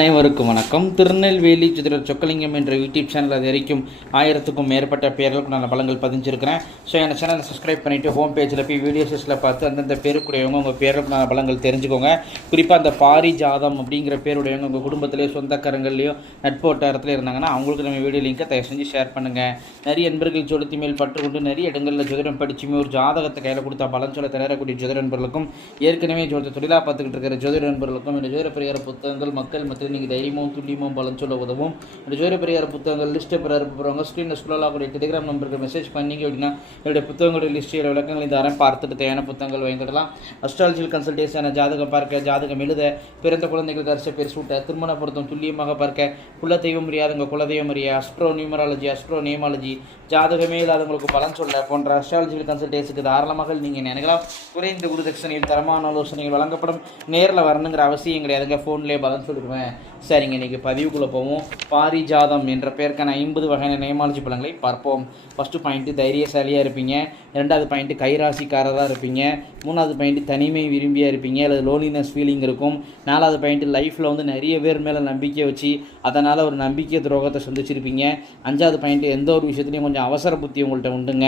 அனைவருக்கும் வணக்கம். திருநெல்வேலி ஜோதிடர் சொக்கலிங்கம் என்ற யூடியூப் சேனல் அது வரைக்கும் 1000க்கும் மேற்பட்ட பேர்களுக்கு நான் பலங்கள் பதிஞ்சிருக்கிறேன். ஸோ என் சேனலை சப்ஸ்கிரைப் பண்ணிவிட்டு ஹோம் பேஜில் போய் வீடியோஸில் பார்த்து அந்தந்த பேருக்குடையவங்க உங்கள் பேருக்கு நான் பலங்கள் தெரிஞ்சுக்கோங்க. குறிப்பாக அந்த பாரிஜாதம் அப்படிங்கிற பேருடையவங்க உங்கள் குடும்பத்திலேயோ சொந்தக்காரங்கள்லையோ நட்போட்டாரத்தில் இருந்தாங்கன்னா அவங்களுக்கு நம்ம வீடியோ லிங்கை தயவு செஞ்சு ஷேர் பண்ணுங்கள். நிறைய நண்பர்கள் ஜோதிடத்தி மேல் பற்றுக்கொண்டு நிறைய இடங்களில் ஜோதிடம் படிச்சுமே ஒரு ஜாதகத்தை கையில் கொடுத்தா பலன் சொல்ல தரக்கூடிய ஜோதிட நண்பர்களுக்கும் ஏற்கனவே ஜோதிட தொழிலாக பார்த்துக்கிட்டு இருக்கிற ஜோதிட நண்பர்களுக்கும் இந்த ஜோதிட பரிகார புத்தகங்கள் மக்கள் மத்தியில் நீங்கள் தைரியமும் துல்லியமும் பலன் சொல்ல உதவும். இந்த ஜோதிட பரிகார புத்தகங்கள் லிஸ்ட்டை போகிறவங்க ஸ்க்ரீனில் ஸ்கூலாகக்கூடிய டெலிகிராம் நம்பருக்கு மெசேஜ் பண்ணிங்க அப்படின்னா என்னுடைய புத்தகங்களுடைய லிஸ்ட்டு விளக்கங்கள் இந்த அறம் பார்த்துட்டு தேவையான புத்தகங்கள் வாங்கிடலாம். அஸ்ட்ராலஜிக்கல் கன்சல்டேஷன், ஜாதகம் பார்க்க, ஜாதகம் எழுத, பிறந்த குழந்தைகளுக்கு அரிசை பேர் சூட்ட, திருமண பொருத்தம் துல்லியமாக பார்க்க, குல தெய்வம் அறியாதவங்க குலதெய்வம் அறிய, அஸ்ட்ரோ நியூமராலஜி, அஸ்ட்ரோ நேமாலஜி, ஜாதகமே இல்லாதவங்களுக்கு பலன் சொல்ல போன்ற அஸ்ட்ராலஜிக்கல் கன்சல்டேஷனுக்கு தாராளமாக நீங்கள் நினைக்கலாம். குறைந்த குருதட்சணையில் தரமான ஆலோசனைகள் வழங்கப்படும். நேரில் வரணுங்கிற அவசியம் கிடையாதுங்க, ஃபோன்லேயே பலன் சொல்லிடுவேன். சரிங்க, இன்றைக்கி பதிவுக்குள்ளே போவோம். பாரிஜாதம் என்ற பெயருக்கான 50 வகையான நேமாலஜி பலன்களை பார்ப்போம். ஃபஸ்ட்டு பாயிண்ட்டு தைரியசாலியாக இருப்பீங்க. 2வது பாயிண்ட்டு கைராசிக்காரராக இருப்பீங்க. 3வது பாயிண்ட்டு தனிமை விரும்பியாக இருப்பீங்க அல்லது லோன்லினஸ் ஃபீலிங் இருக்கும். 4வது பாயிண்ட்டு லைஃப்பில் வந்து நிறைய பேர் மேலே நம்பிக்கை வச்சு அதனால் ஒரு நம்பிக்கை துரோகத்தை சந்திச்சிருப்பீங்க. 5வது பாயிண்ட்டு எந்த ஒரு விஷயத்துலையும் கொஞ்சம் அவசர புத்தி உங்கள்கிட்ட உண்டுங்க.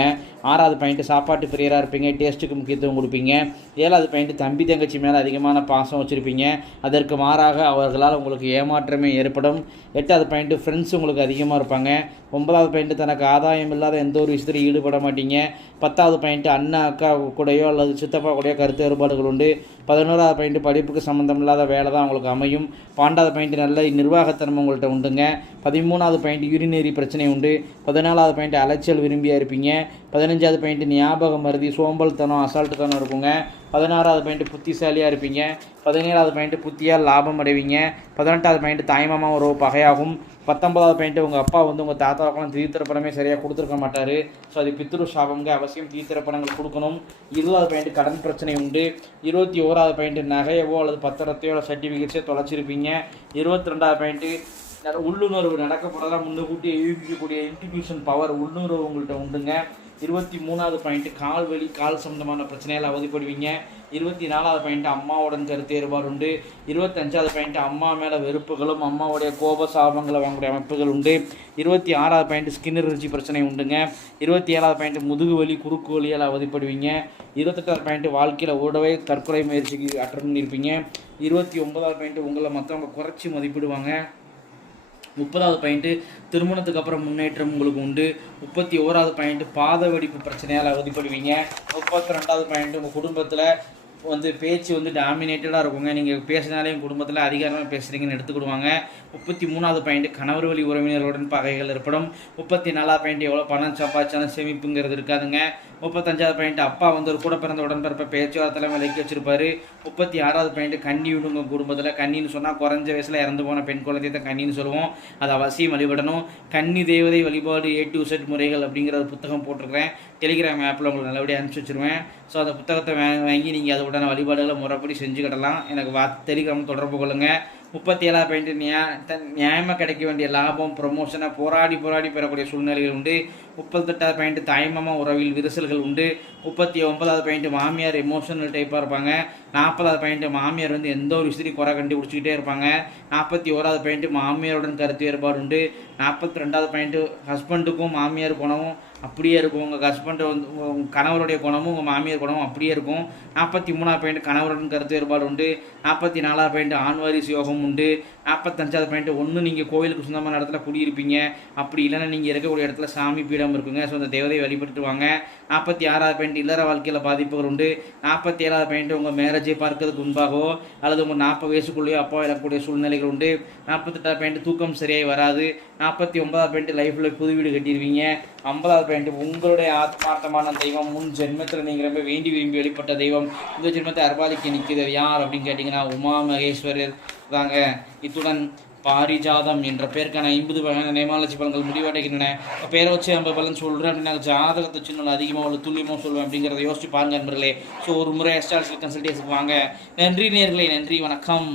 6வது பாயிண்ட்டு சாப்பாட்டு பிரியராக இருப்பீங்க, டேஸ்ட்டுக்கு முக்கியத்துவம் கொடுப்பீங்க. 7வது பாயிண்ட்டு தம்பி தங்கச்சி மேலே அதிகமான பாசம் வச்சுருப்பீங்க. அதற்கு மாறாக அவர்களால் உங்களுக்கு ஏமாற்றமே ஏற்படும். 8வது பாயிண்ட்டு ஃப்ரெண்ட்ஸ் உங்களுக்கு அதிகமாக இருப்பாங்க. 9வது பாயிண்ட்டு தனக்கு ஆதாயம் இல்லாத எந்த ஒரு விஷயத்திலையும் ஈடுபட மாட்டீங்க. 10வது பாயிண்ட்டு அண்ணா அக்கா கூடையோ அல்லது சித்தப்பா கூடையோ கருத்து வேறுபாடுகள் உண்டு. 11வது பாயிண்ட்டு படிப்புக்கு சம்மந்தம் இல்லாத வேலை தான் உங்களுக்கு அமையும். 12வது பாயிண்ட்டு நல்ல நிர்வாகத்தன்மை உங்கள்கிட்ட உண்டுங்க. 13வது பாயிண்ட்டு யூரினரி பிரச்சனை உண்டு. 14வது பாயிண்ட்டு அலைச்சல் விரும்பியாக இருப்பீங்க. 15வது பாயிண்ட்டு ஞாபகம் மருதி, சோம்பல்தனம், அசால்ட்டுத்தனம் இருக்குங்க. 16வது பாயிண்ட்டு புத்திசாலியாக இருப்பீங்க. 17வது பாயிண்ட்டு புத்தியால் லாபம் அடைவீங்க. 18வது பாயிண்ட்டு தாய்மாமா ஒரு பகையாகும். 19வது பாயிண்ட்டு உங்கள் அப்பா வந்து உங்கள் தாத்தாவுக்கெல்லாம் தீர்த்திரப்பணமே சரியாக கொடுத்துருக்க மாட்டார். ஸோ அது பித்ரு சாபங்க, அவசியம் தீர்த்திரப்பணங்கள் கொடுக்கணும். 20வது பாயிண்ட்டு கடன் பிரச்சனை உண்டு. 21வது பாயிண்ட்டு நகையவோ அல்லது பத்திரத்தையோ சர்டிஃபிகேட்ஸோ தொலைச்சிருப்பீங்க. 22வது பாயிண்ட்டு உள்ளுணர்வு நடக்க போகிறதெல்லாம் முன்னுக்கூட்டி யூகிக்கக்கூடிய இன்டிடியூஷன் பவர் உள்ளுணர்வு உங்கள்கிட்ட உண்டுங்க. 23வது பாயிண்ட்டு கால் வலி, கால் சம்பந்தமான பிரச்சனைகள் அவதிப்படுவீங்க. 24வது பாயிண்ட்டு அம்மாவுடன் கருத்து வேறுபாடு உண்டு. 25வது பாயிண்ட்டு அம்மா மேலே வெறுப்புகளும் அம்மாவுடைய கோப சாபங்களை வாங்கக்கூடிய அமைப்புகள் உண்டு. 26வது பாயிண்ட்டு ஸ்கின் அலர்ஜி பிரச்சனை உண்டுங்க. 27வது பாயிண்ட்டு முதுகு வலி, குறுக்கு வலியால் அவதிப்படுவீங்க. 28வது பாயிண்ட்டு வாழ்க்கையில் ஓடவே தற்கொலை முயற்சிக்கு அட்டன் பண்ணியிருப்பீங்க. 29வது பாயிண்ட்டு உங்களை மற்றவங்க குறைச்சி மதிப்பிடுவாங்க. 30வது பாயிண்ட்டு திருமணத்துக்கு அப்புறம் முன்னேற்றம் உங்களுக்கு உண்டு. 31வது பாயிண்ட்டு பாத வெடிப்பு பிரச்சனையால் அவதிப்படுவீங்க. 32வது பாயிண்ட்டு உங்கள் குடும்பத்தில் வந்து பேச்சு வந்து டாமினேட்டடாக இருக்குங்க. நீங்கள் பேசினாலே உங்கள் குடும்பத்தில் அதிகாரமாக பேசுகிறீங்கன்னு எடுத்துக்கிடுவாங்க. 33வது பாயிண்ட்டு கணவர் வழி உறவினர்களுடன் பகைகள் ஏற்படும். 34வது பாயிண்ட்டு எவ்வளோ பணம் சம்பாதிச்சாலும் சேமிப்புங்கிறது இருக்காதுங்க. 35வது பாயிண்ட்டு அப்பா வந்து ஒரு கூட பிறந்த உடன்பிறப்ப பேச்சுவார்த்தையில் விலக்கி வச்சிருப்பாரு. 36வது பாயிண்ட்டு கன்னி விடுங்க குடும்பத்தில். கன்னின்னு சொன்னால் குறைஞ்ச வயசில் இறந்து போன பெண் குழந்தையை தான் கன்னின்னு சொல்லுவோம். அது அவசியம் வழிபடணும். கன்னி தேவதை வழிபாடு A to Z முறைகள் அப்படிங்கிற ஒரு புத்தகம் போட்டிருக்கிறேன். டெலிகிராம் ஆப்பில் உங்களுக்கு நல்லபடியாக அனுப்பிச்சி வச்சுருவேன். ஸோ அந்த புத்தகத்தை வாங்கி நீங்கள் அதை உடனே வழிபாடுகளை முறைப்படி செஞ்சுக்கிடலாம். எனக்கு டெலிகிராம் தொடர்பு கொள்ளுங்கள். 37வது பாயிண்ட்டு நியாயமாக கிடைக்க வேண்டிய லாபம், ப்ரொமோஷனை போராடி பெறக்கூடிய சூழ்நிலைகள் உண்டு. 38வது பாயிண்ட்டு தாய்மாமா உறவில் விரிசல்கள் உண்டு. 39வது பாயிண்ட்டு மாமியார் எமோஷனல் டைப்பாக இருப்பாங்க. 40வது பாயிண்ட்டு மாமியார் வந்து எந்த ஒரு விஷயத்தையும் குறை கண்டுபிடிச்சிக்கிட்டே இருப்பாங்க. 41வது பாயிண்ட்டு மாமியாருடன் கருத்து வேறுபாடு உண்டு. 42வது பாயிண்ட்டு ஹஸ்பண்டுக்கும் மாமியார் குணமும் அப்படியே இருக்கும். உங்கள் ஹஸ்பண்டு வந்து உங்கள் கணவருடைய குணமும் உங்கள் மாமியார் குணமும் அப்படியே இருக்கும். 43வது பாயிண்ட்டு கணவருடன் கருத்து வேறுபாடு உண்டு. 44வது பாயிண்ட்டு ஆண்வாரிசு யோகம் உண்டு. 45வது பாயிண்ட்டு ஒன்று நீங்கள் கோவிலுக்கு சொந்தமான இடத்துல குடியிருப்பீங்க, அப்படி இல்லைன்னா நீங்கள் இருக்கக்கூடிய இடத்துல சாமி பீடம் இருக்குங்க. ஸோ அந்த தேவதையை வழிபட்டு வாங்க. 46வது பாயிண்ட்டு இல்லற வாழ்க்கையில் பாதிப்புகள் உண்டு. 47வது பாயிண்ட்டு உங்கள் மேரேஜை பார்க்கறதுக்கு முன்பாகவோ அல்லது உங்கள் 40 வயசுக்குள்ளேயோ அப்பா இறக்கக்கூடிய சூழ்நிலைகள் உண்டு. 48வது பாயிண்ட்டு தூக்கம் சரியாகி வராது. 49வது பாயிண்ட்டு லைஃப்பில் புது வீடு கட்டிடுவீங்க. 50வது பாயிண்ட்டு உங்களுடைய ஆத்மார்த்தமான தெய்வம் முன் ஜென்மத்தில் நீங்கள் ரொம்ப வேண்டி விரும்பி வெளிப்பட்ட தெய்வம் இந்த ஜென்மத்தை அர்பாலிக்க நிற்கிறது யார் அப்படின்னு கேட்டிங்கன்னா உமா மகேஸ்வரர் தாங்க. இத்துடன் பாரிஜாதம் என்ற பேருக்கான 50 வகையான நேமாலஜி பலன்கள் முடிவடைகின்றன. பேரை வச்சு நம்ம பலன் சொல்கிறேன் அப்படின்னா ஜாதகத்தை சின்ன அதிகமாக உள்ள துல்லியமாக சொல்லுவேன் அப்படிங்கிறத யோசிச்சு பாருங்க நண்பர்களே. ஸோ ஒரு முறை அஸ்ட்ராலஜிக்கல் கன்சல்டேஷனுக்கு வாங்க. நன்றி நேயர்களே, நன்றி, வணக்கம்.